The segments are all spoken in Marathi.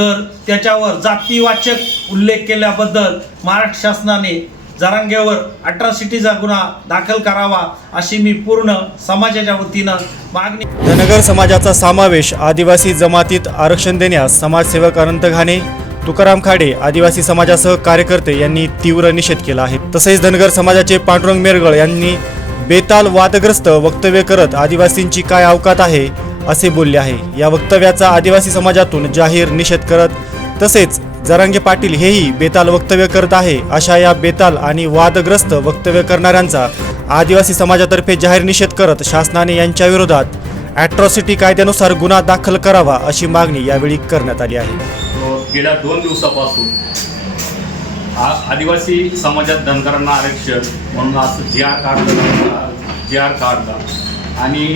तर त्याच्यावर जातीवाचक उल्लेख केल्याबद्दल महाराष्ट्र शासनाने जरांगेवर अट्रॉसिटीचा गुन्हा दाखल करावा अशी मी पूर्ण समाजाच्या वतीनं मागणी धनगर समाजाचा समावेश आदिवासी जमातीत आरक्षण देण्यास समाजसेवक अनंत घाणे तुकाराम खाडे आदिवासी समाजासह कार्यकर्ते यांनी तीव्र निषेध केला आहे. तसेच धनगर समाजाचे पांडुरंग मेरगळ यांनी बेताल वादग्रस्त वक्तव्य करत आदिवासींची काय अवकात आहे असे बोलले आहे. या वक्तव्याचा आदिवासी समाजातून जाहीर निषेध करत तसेच जरांगे पाटील हेही बेताल वक्तव्य करत आहे अशा या बेताल आणि वादग्रस्त वक्तव्य करणाऱ्यांचा आदिवासी समाजातर्फे जाहीर निषेध करत शासनाने यांच्या विरोधात ॲट्रॉसिटी कायद्यानुसार गुन्हा दाखल करावा अशी मागणी यावेळी करण्यात आली आहे. गेल्या दोन दिवसापासून आदिवासी समाजात धनगरांना आरक्षण म्हणून असं जी आर काढलं जी आर काढला आणि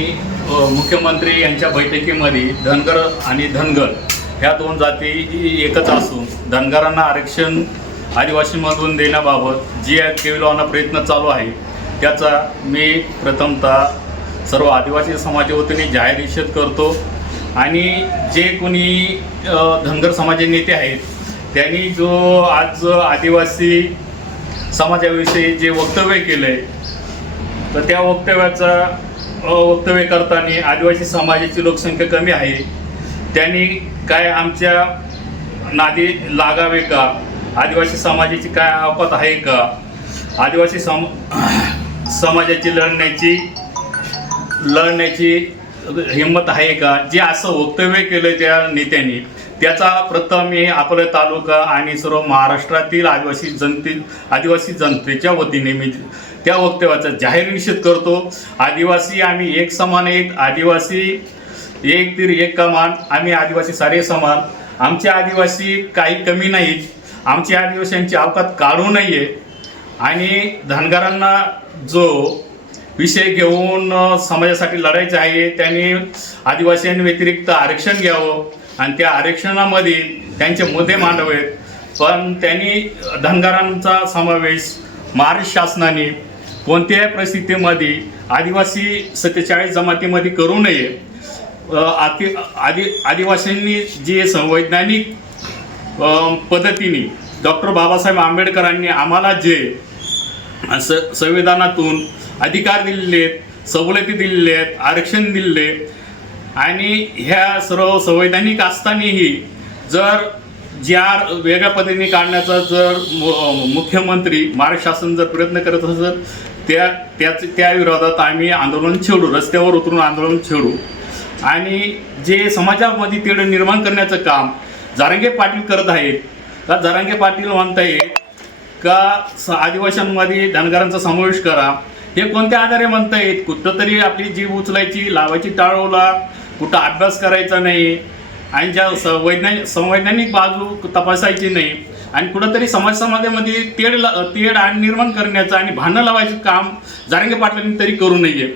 मुख्यमंत्री यांच्या बैठकीमध्ये धनगर आणि धनगर ह्या दोन जाती एकच असून धनगरांना आरक्षण आदिवासीमधून देण्याबाबत जी आर केविलवाना प्रयत्न चालू आहे त्याचा मी प्रथमतः सर्व आदिवासी समाजा वतीने जाहीर निषेध करतो. आणि जे कोणी धनगर समाजाचे नेते आहेत त्यांनी जो आज आदिवासी समाजाविषयी जे वक्तव्य केलं आहे तर त्या वक्तव्याचा वक्तव्य करताना आदिवासी समाजाची लोकसंख्या कमी आहे. त्यांनी काय आमच्या नादी लागावे का? आदिवासी समाजाची काय अवकात आहे का? आदिवासी सम समाजाची लढण्याची लढण्याची हिंमत आहे का? जे असं वक्तव्य केलं त्या नेत्यांनी त्याचा प्रथम मी अकोला तालुका आणि सर्व महाराष्ट्रातील आदिवासी जनते आदिवासी जनतेच्या वतीने मी त्या वक्तव्याचा जाहीर निषेध करतो. आदिवासी आम्ही एक समान आहेत. आदिवासी एक तीर एक कमान. आम्ही आदिवासी सारे समान. आमचे आदिवासी काही कमी नाहीत. आमच्या आदिवासींची अवकात काढू नये आणि धनगरांना जो विषय घेऊन समाजासाठी लढायचं आहे त्यांनी आदिवासींव्यतिरिक्त आरक्षण घ्यावं. आणि त्या आरक्षणामध्ये त्यांचे मुद्दे मांडावेत. पण त्यांनी धनगरांचा समावेश महाराष्ट्र शासनाने कोणत्याही परिस्थितीमध्ये आदिवासी सत्तेचाळीस जमातीमध्ये करू नये. आति आदि आदिवासींनी जे संवैधानिक पद्धतीने डॉक्टर बाबासाहेब आंबेडकरांनी आम्हाला जे स संविधानातून अधिकार दिलेले आहेत सवलती दिलेले आहेत आरक्षण दिलेले आणि ह्या सर्व संवैधानिक असतानाही जर ज्या वेगळ्या पद्धतीने काढण्याचा जर मु- मुख्यमंत्री महाराष्ट्र शासन जर प्रयत्न करत असेल त्या त्याच त्या विरोधात आम्ही आंदोलन छेडू रस्त्यावर उतरून आंदोलन छेडू. आणि जे समाजामध्ये तेढ निर्माण करण्याचं काम जारंगे पाटील करत आहेत का जारंगे पाटील म्हणतायत का स धनगरांचा समावेश करा हे कोणत्या आधारे म्हणतायत? कुठं तरी आपली जीव उचलायची लावायची टाळवला कुठं अभ्यास करायचा नाही आणि ज्या वैज्ञानिक संवैज्ञानिक बाजू तपासायची नाही आणि कुठंतरी समाज समाजामध्ये तेढ ला- तेढ आणि निर्माण करण्याचं आणि भांडणं लावायचं काम जारंगे पाटलांनी तरी करू नये.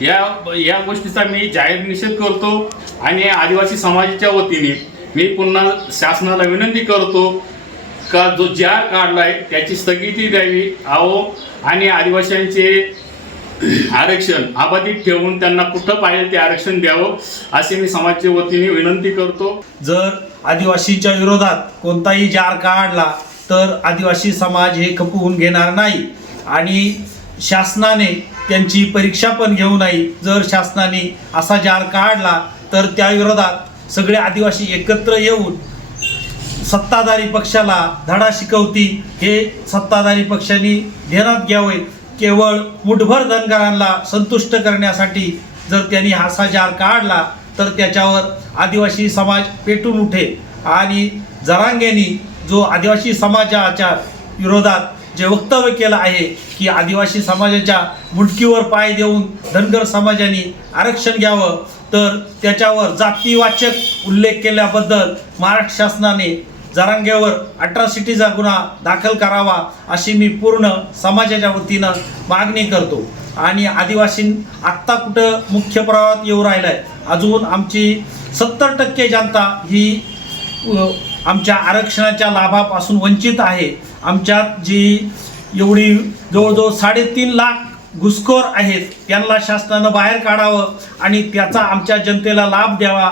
या या गोष्टीचा मी जाहीर निषेध करतो आणि आदिवासी समाजाच्या वतीने मी पुन्हा शासनाला विनंती करतो का जो जार काढलाय त्याची स्थगिती द्यावी. आहो आणि आदिवासींचे आरक्षण अबाधित ठेवून त्यांना कुठं पाहिजे ते आरक्षण द्यावं असे मी समाजच्या वतीने विनंती करतो. जर आदिवासीच्या विरोधात कोणताही जार काढला तर आदिवासी समाज हे खपवून घेणार नाही आणि शासनाने त्यांची परीक्षा पण घेऊ नाही जर शासनाने असा जार काढला तर त्या विरोधात सगळे आदिवासी एकत्र येऊन सत्ताधारी पक्षाला धडा शिकवती हे सत्ताधारी पक्षांनी ध्यानात घ्यावे. केवळ मुठभर धनगरांना संतुष्ट करण्यासाठी जर त्यांनी हासाजार जार काढला तर त्याच्यावर आदिवासी समाज पेटून उठेल आणि जरांगेनी जो आदिवासी समाजाच्या विरोधात जे वक्तव्य केलं आहे की आदिवासी समाजाच्या मुंडकीवर पाय देऊन धनगर समाजाने आरक्षण घ्यावं तर त्याच्यावर जातीवाचक उल्लेख केल्याबद्दल महाराष्ट्र शासनाने जरांगेवर अट्रॉसिटीचा गुन्हा दाखल करावा अशी मी पूर्ण समाजाच्या वतीनं मागणी करतो. आणि आदिवासी आत्ता कुठं मुख्य प्रवाहात येऊ राहिला आहे अजून आमची सत्तर टक्के जनता ही आमच्या आरक्षणाच्या लाभापासून वंचित आहे. आमच्यात जी एवढी जवळजवळ साडेतीन लाख घुसखोर आहेत त्यांना शासनानं बाहेर काढावं आणि त्याचा आमच्या जनतेला लाभ द्यावा.